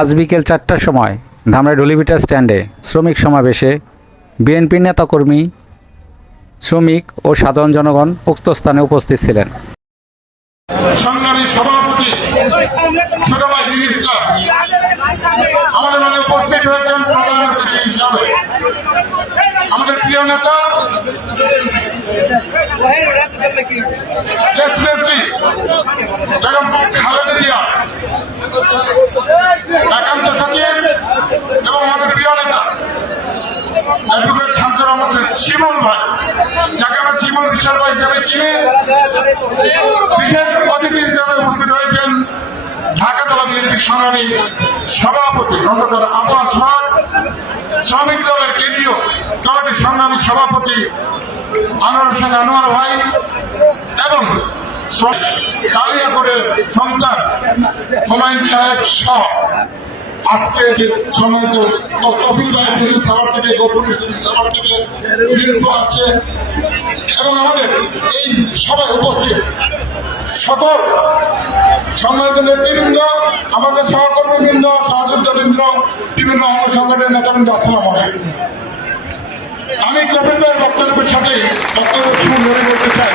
আজ বিকেল চারটার সময় ধামরাই ডলিভিটা স্ট্যান্ডে শ্রমিক সমাবেশে বিএনপি নেতাকর্মী, শ্রমিক ও সাধারণ জনগণ উক্ত স্থানে উপস্থিত ছিলেন। আমাদের প্রিয় নেতা একান্ত সচিব এবং আমাদের প্রিয় নেতা অ্যাডভোকেট শামসুর রহমান শিমল ভাই, যাকে আমরা শিমল বিশাল ভাই হিসেবে চিনি। বিশেষ অতিথি হিসেবে উপস্থিত হয়েছেন ঢাকা জেলা বিএনপি সংগ্রামী সভাপতি ডক্টর আবু আসমাদ, শ্রমিক দলের কেন্দ্রীয় কমিটির সংগ্রামী সভাপতি আনোয়ার হোসেন আনোয়ার ভাই, এবং কালিয়াপুরের সন্তান হুমায়ুন সাহেব সহ। আজকে যে ভাই ফিজিল থেকে সাভার থেকে দীর্ঘ আছে। এবং আমাদের এই সবাই উপস্থিত সকল সম্মানিত নেতৃবৃন্দ, আমাদের সহকর্মীবৃন্দ, সহযোদ্ধাবৃন্দ, বিভিন্ন অঙ্গ সংগঠনের নেতাবৃন্দ, আসসালাম আলাইকুম। আমি কপিল ভাইয়ের বক্তব্যের সাথে বক্তব্য শুরু ধরে বলতে চাই,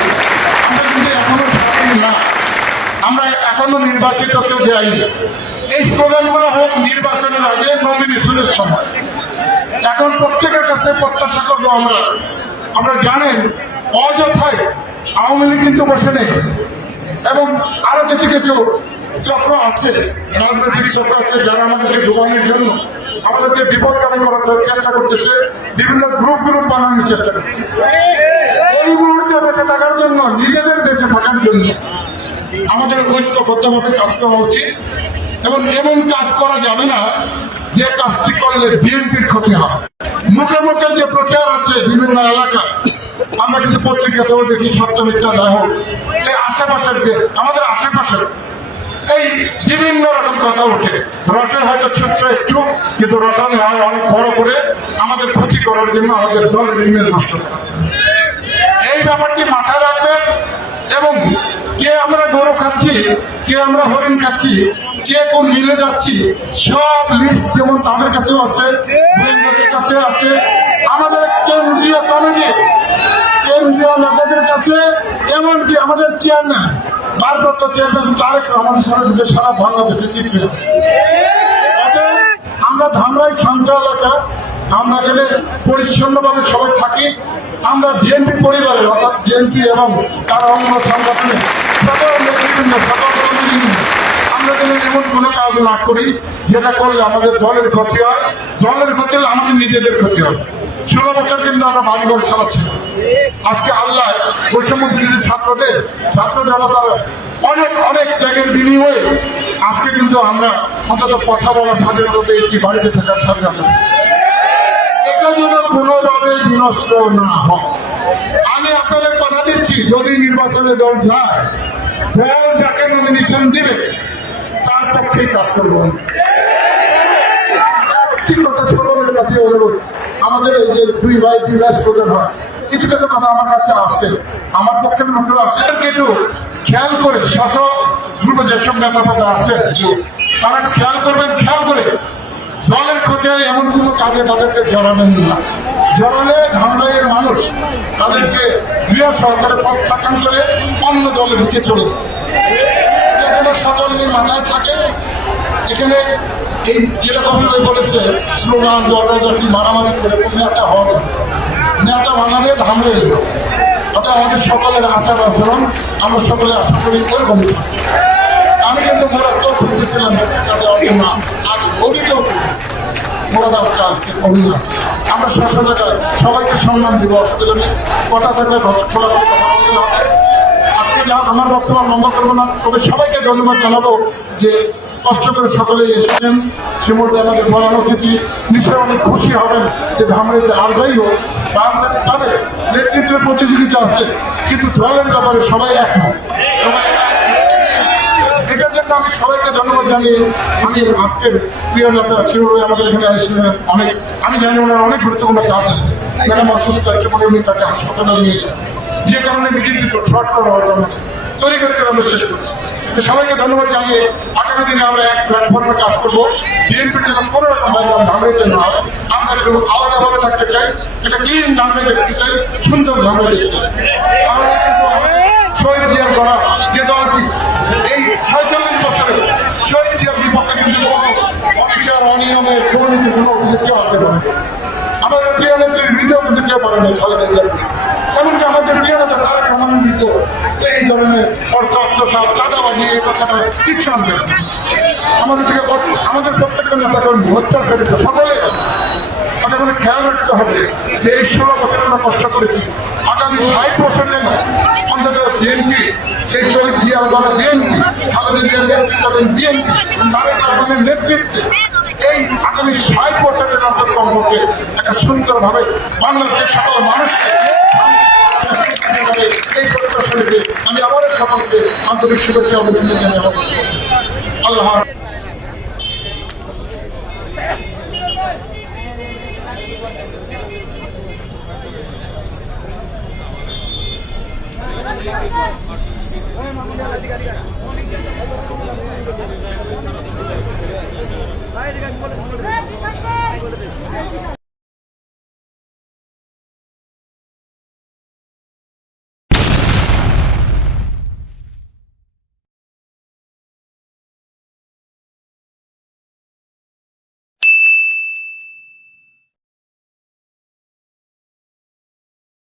আমরা কিন্তু এখনও আমরা এখনও নির্বাচিত কেউ যাইনি এই স্লোগানগুলো হোক নির্বাচনের আগে নমিনেশনের সময়। এখন প্রত্যেকের কাছ প্রত্যাশা করব আমরা। আমরা জানেন, অযথায় আওয়ামী লীগ কিন্তু বসে নেই। এবং আরও কিছু কিছু চক্র আছে, রাজনৈতিক চক্র আছে, যারা আমাদেরকে ডুবানোর জন্য আমাদেরকে বিপদকামী করার চেষ্টা করতেছে। বিভিন্ন গ্রুপ গ্রুপ বানানোর চেষ্টা করতেছে। বেঁচে থাকার জন্য, নিজেদের বেঁচে থাকার জন্য আমাদের ঐক্যবদ্ধভাবে কাজ করা উচিত। এবং এমন কাজ করা যাবে না যে কাজটি করলে বিএনপির ক্ষতি হবে। মুখে মুখে যে প্রচার আছে বিভিন্ন এলাকায়, আমরা কিছু পত্রিকাতেও দেখি, সত্য মিথ্যা না হোক, যে আশেপাশের যে, আমাদের আশেপাশের এই বিভিন্ন রকম কথা ওঠে। রটে হয়তো ছোট্ট একটু, কিন্তু রটানো হয় অনেক বড় করে আমাদের ক্ষতি করার জন্য আমাদের দলের ইমেজ নষ্ট করা। এই ব্যাপারটি মাথায় রাখবেন এবং কে আমরা গরু খাচ্ছি, কে আমরা হরিণ খাচ্ছি, কে কোন মিলে যাচ্ছি, সব লিস্ট যেমন তাদের কাছেও আছে কাছে আছে, আমাদের কেন্দ্রীয় কমিটি, কেন্দ্রীয় নেতাদের কাছে, এমনকি আমাদের চেয়ারম্যান ভারপ্রাপ্ত চেয়ারম্যান তারেক রহমান যে সারা বাংলাদেশে চিঠি আছে আমরা ধামরাই শান্ত এলাকা, আমরা এখানে পরিচ্ছন্নভাবে সবাই থাকি, আমরা বিএনপি পরিবারের, অর্থাৎ বিএনপি এবং তার অঙ্গ সংগঠনের আমরা যেন কোনো কাজ না করি, যেটা করলে আমাদের ক্ষতি হয় ক্ষতি হলে আমাদের নিজেদের ক্ষতি কিন্তু আমরা আজকে ছাত্রদের, ছাত্র অনেক অনেক ত্যাগের বিনিময়ে আজকে কিন্তু আমরা অন্তত কথা বলার স্বাধীনতা পেয়েছি, বাড়িতে থাকার স্বাধীনতা এটা যেন কোনোভাবে বিনষ্ট না হয়। আমি আপনাদের কথা দিচ্ছি, যদি নির্বাচনে দল যায়, দল যাকে নমিনেশন দিবে, তার পক্ষেই কাজ করব কথা আমাদের এই যে দুই দুই হয় কিছু কিছু কথা আমার কাছে আসে। আমার পক্ষের লোকেরা আসে। কিন্তু খেয়াল করে শত গ্রুপে যেসব পদে আছে, তারা খেয়াল করবেন, খেয়াল করে। দলের ক্ষতি এমন কোনো কাজে তাদেরকে জড়াবেন না। জড়ালে ধামরাইয়ের মানুষ তাদেরকে গৃহ সরকারে প্রত্যাখ্যান করে অন্য দলে ঢুকে চলে যায়। সকলকে মাথায় থাকে। এখানে এই যেটা কপিল বলেছে, স্লোগান জড়াজাটি মারামারি করে নেতা হবে। নেতা বানাবে ধামরে অর্থাৎ আমাদের সকলের আচার আচরণ আমরা সকলে আশা করি এরকমই। আমি কিন্তু মোরা তো খুঁজতেছিলাম বক্তৃতা আজ সবাইকে অসুবিধা নেই। কথা আজকে যা না। তবে সবাইকে ধন্যবাদ জানাব যে কষ্ট করে সকলে অনেক খুশি হবেন যে ধামড়িতে আর যাই হোক তবে নেতৃত্বের প্রতিযোগিতা আছে, কিন্তু দলের ব্যাপারে সবাই একমত। সবাই জন্য আমি সবাইকে ধন্যবাদ জানিয়ে আমি আজকের প্রিয় নেতা শিবভাই আমাদের এখানে এসেছিলেন অনেক আমি জানি ওনার অনেক গুরুত্বপূর্ণ কাজ আছে। ম্যাডাম অসুস্থ একটা তাকে হাসপাতালে নিয়ে যে কারণে মিটিংটি শর্ট করা হলো তৈরি করে আমরা শেষ করছি। তো সবাইকে ধন্যবাদ জানিয়ে আগামী দিনে আমরা এক প্ল্যাটফর্মে কাজ করব। বিএনপির যেন কোনো রকম ঝামেলাতে না আমরা একটু আলাদাভাবে থাকতে চাই এটা ক্লিন ঝামেলা দেখতে চাই, সুন্দর ঝামেলা দেখতে চাই আমরা কিন্তু আমাদের শহীদ জিয়ার করা যে দলটি এই ছয়চল্লিশ বছরে শহীদ জিয়ার বিপক্ষে কিন্তু কোনো অবিচার অনিয়মের দুর্নীতি কোনো অভিযোগ কেউ আনতে পারে আমাদের প্রিয় নেত্রীর হৃদয় কিন্তু কেউ পারে না খালেদা জিয়ার। এমনকি আমাদের প্রিয় নেতা তারেক রহমান মৃত এই ধরনের অর্থ অত্যাচার চাঁদাবাজি এই কথাটা কিচ্ছু আনতে আমাদের থেকে আমাদের প্রত্যেকটা নেতা কর্মী অত্যাচারিত সকলে আমাদের খেয়াল রাখতে হবে যে এই ষোলো বছর আমরা কষ্ট করেছি। আগামী ষাট বছর যেন অন্তত বিএনপি সেই শহীদ জিয়ার গড়া বিএনপি খালেদা জিয়ার নেতৃত্বাধীন বিএনপি রহমানের নেতৃত্বে এই আগামী ষাট বছরের অন্তত কমপক্ষে একটা সুন্দরভাবে বাংলাদেশের সকল মানুষকে আমি আবারও সকলকে আন্তরিক শুভেচ্ছা অভিনন্দন আল্লাহ হাফেজ। Vai,